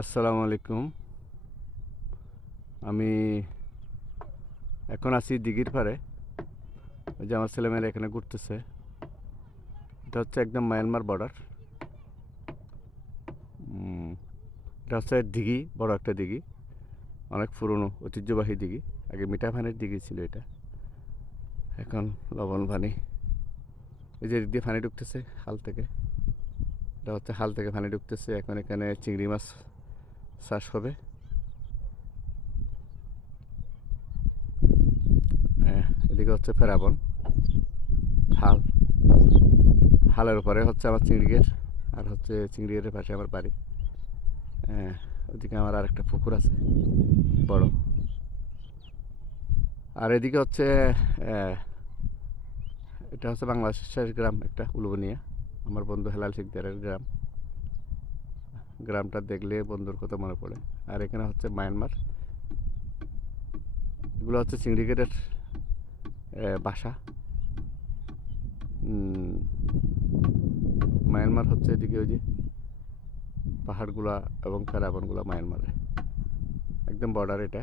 আসসালামু আলাইকুম। আমি এখন আছি দিঘির পাড়ে। ওই যে আমার ছেলেমেয়েরা এখানে ঘুরতেছে। এটা হচ্ছে একদম মায়ানমার বর্ডার। এটা হচ্ছে দিঘি, বড় একটা দিঘি, অনেক পুরনো ঐতিহ্যবাহী দিঘি। আগে মিঠা পানির দিঘি ছিল এটা, এখন লবণ পানি। এই যে এদিক দিয়ে পানি ঢুকতেছে খাল থেকে। এটা হচ্ছে খাল থেকে পানি ঢুকতেছে। এখন এখানে চিংড়ি মাছ চাষ হবে। এদিকে হচ্ছে ফেরাবন খাল। খালের উপরে হচ্ছে আমার চিংড়ি গেট, আর হচ্ছে চিংড়ি গেটের পাশে আমার বাড়ি। ওদিকে আমার আর একটা পুকুর আছে বড়। আর এদিকে হচ্ছে আহ, এটা হচ্ছে বাংলাদেশের শেষ গ্রাম একটা, উলুবনিয়া। আমার বন্ধু হেলাল শিকদারের গ্রাম। গ্রামটা দেখলে বন্ধুর কথা মনে পড়ে। আর এখানে হচ্ছে মায়ানমার। এগুলো হচ্ছে চিংড়ি গেটের বাসা। মায়ানমার হচ্ছে এদিকে ওই যে পাহাড়গুলা এবং ফেরাবনগুলা মায়ানমারে, একদম বর্ডার এটা।